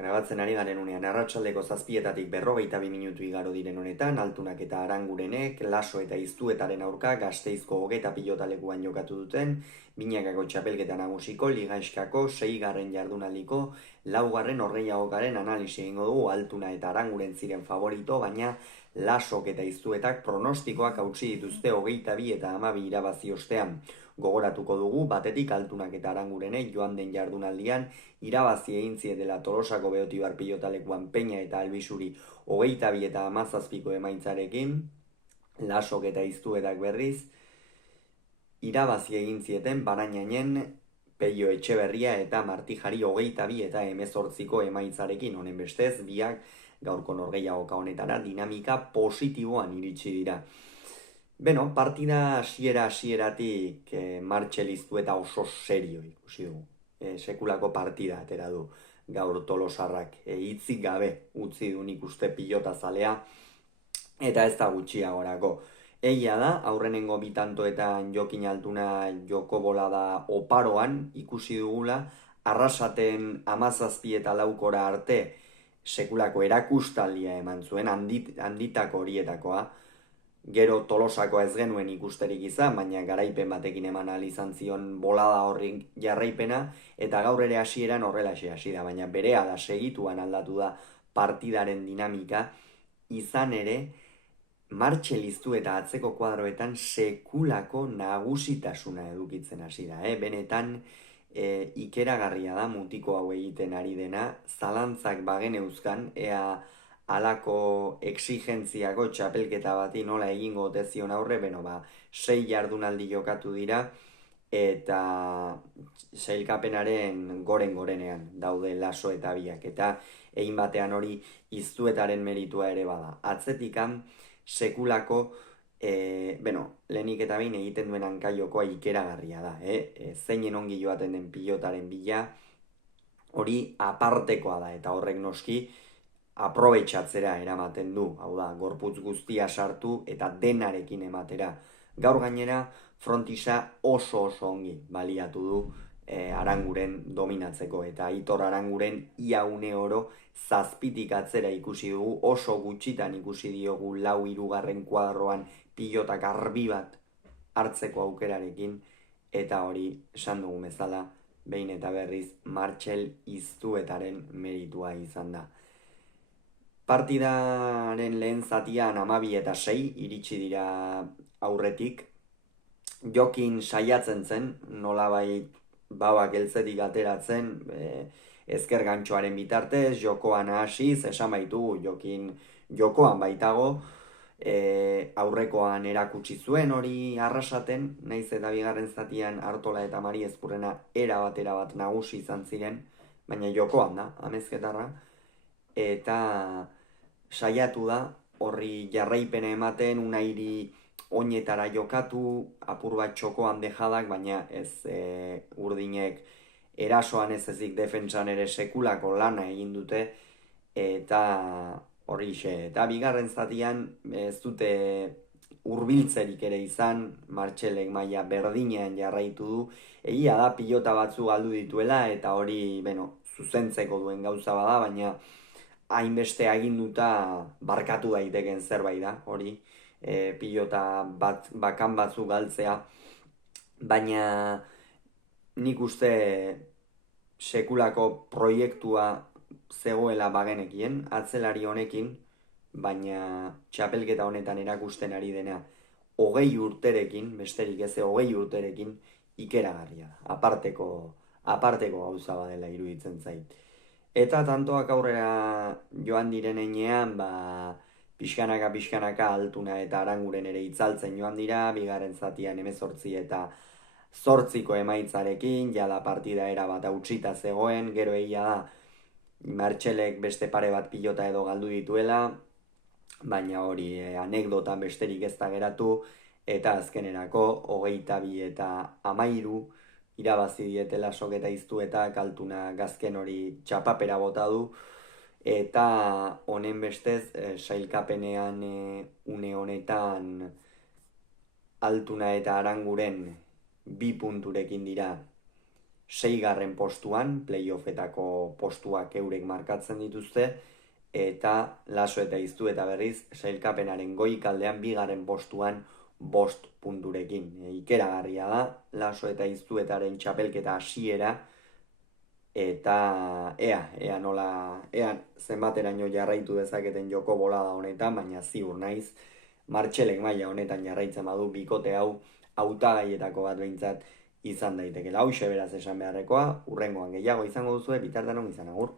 Grabatzen ari garen unean, arratsaldeko 7:42 minutu igaro diren honetan, Altunak eta Arangurenek, Laso eta Iztuetaren aurka, Gasteizko hogeta pilotalekuan jokatu duten, binakako txapelketa nagusiko, Ligaiskako, 6. jardunaldiko, 4. norgehiagokaren analisi egingo dugu. Altuna eta Aranguren ziren favorito, baina Lasok eta Iztuetak pronostikoak hautsi dituzte 22 eta 12 irabazi ostean. Gogoratuko dugu, batetik Altunak eta Arangurenek joan den jardunaldian irabazi egin zietela Tolosako Beotibar pilotalekuan Peña eta Albisuri 22 eta 17 emaitzarekin. Lasok eta Iztuetak berriz irabazi egin zieten Barainainen Peio Etxeberria eta Martijari 22 eta 18 emaitzarekin. Honen bestez, biak gaurko norgehiagoka honetara dinamika positiboan iritsi dira. Beno, partida hasieratik Martxel Iztueta oso serio ikusi dugu. Sekulako partida atera du gaur Tolosarrak. Hitzik gabe utzi du nik uste pilota zalea, eta ez da gutxiagorako. Egia da, aurrenengo bitantoetan Jokin Altuna joko bolada oparoan ikusi dugula, Arrasaten 17 eta 4 arte sekulako erakustaldia eman zuen, handitako horietakoa. Gero Tolosakoa ez genuen ikusterik izan, baina garaipen batekin eman ahal izan zion bolada horri jarraipena, eta gaur ere hasieran horrelaxe hasi da, baina berehala segituan aldatu da partidaren dinamika. Izan ere, Martxel Iztu eta atzeko kuadroetan sekulako nagusitasuna edukitzen hasi da. Benetan ikeragarria da mutiko hau egiten ari dena, zalantzak bageneuzkan, ea halako exigentziako txapelketa bati nola egingo ote zion aurre. 6 jardunaldi jokatu dira, eta sailkapenaren gorenean daude Laso eta biak, eta egin batean hori Iztuetaren meritua ere bada. Atzetikan sekulako, lehenik eta behin egiten duen hankaiokoa ikeragarria da. Zeinen ongi joaten den pilotaren bila, hori apartekoa da, eta horrek noski aprobetxatzera eramaten du, hau da, gorputz guztia sartu eta denarekin ematera. Gaur gainera, Frontisa oso ongi baliatu du Aranguren dominatzeko, eta Aitor Aranguren ia une oro 7tik atzera ikusi dugu, oso gutxitan ikusi diogu 4. kuadroan pilota garbi bat hartzeko aukerarekin, eta hori esan dugu bezala, behin eta berriz Martxel Iztuetaren meritua izan da. Partidaren lehen zatian 12 eta 6 iritsi dira aurretik. Jokin saiatzen zen, nolabait babak heltzetik ateratzen, ezker gantxoaren bitartez, jokoan hasiz, esan baitugu Jokin jokoan baitago, aurrekoan erakutsi zuen hori Arrasaten, naiz eta bigarren zatian Artola eta Mari Ezkurrena erabat nagusi izan ziren, baina jokoan da, amezketarra, eta saiatu da horri jarraipena ematen, Unairi oinetara jokatu, apur bat txokoan dejadak, baina ez urdinek erasoan ez ezik defentsan ere sekulako lana egin dute, eta horixe. Eta bigarren zatian ez dute hurbiltzerik ere izan, Martxelek maila berdinean jarraitu du, egia da pilota batzu galdu dituela, eta hori zuzentzeko duen gauza bada, baina hainbeste aginduta barkatu daiteken zerbait da, hori, pilota bakan batzu galtzea, baina nik uste sekulako proiektua zegoela bagenekien, atzelari honekin, baina txapelketa honetan erakusten ari dena 20 urterekin, besterik ez 20 urterekin, ikeragarria da, aparteko gauza badela iruditzen zait. Eta tantoak aurrera joan diren heinean, pixkanaka Altuna eta Aranguren ere itzaltzen joan dira, bigarren zatian 18 eta 8 emaitzarekin, jada partida erabat hautsita zegoen, gero egia da Martxelek beste pare bat pilota edo galdu dituela, baina hori anekdotan besterik ez da geratu, eta azkenerako 22 eta 13 irabazi diete Lasok eta Iztuetak, Altuna gazken hori txapapera bota du, eta honen bestez sailkapenean une honetan Altuna eta Aranguren 2 punturekin dira 6. postuan, playoffetako postuak eurek markatzen dituzte, eta Laso eta Iztueta berriz, sailkapenaren goikaldean 2. postuan 5 punturekin. Ikeragarria da, Laso eta Iztuetaren txapelketa hasiera, eta ea nola, zenbateraino jarraitu dezaketen joko bolada honetan, baina ziur naiz, Martxelek maila honetan jarraitzen badu bikote hau hautagaietako bat behintzat izan daiteke. Hauxe beraz esan beharrekoa, hurrengoan gehiago izango duzue, bitartean on izan agur.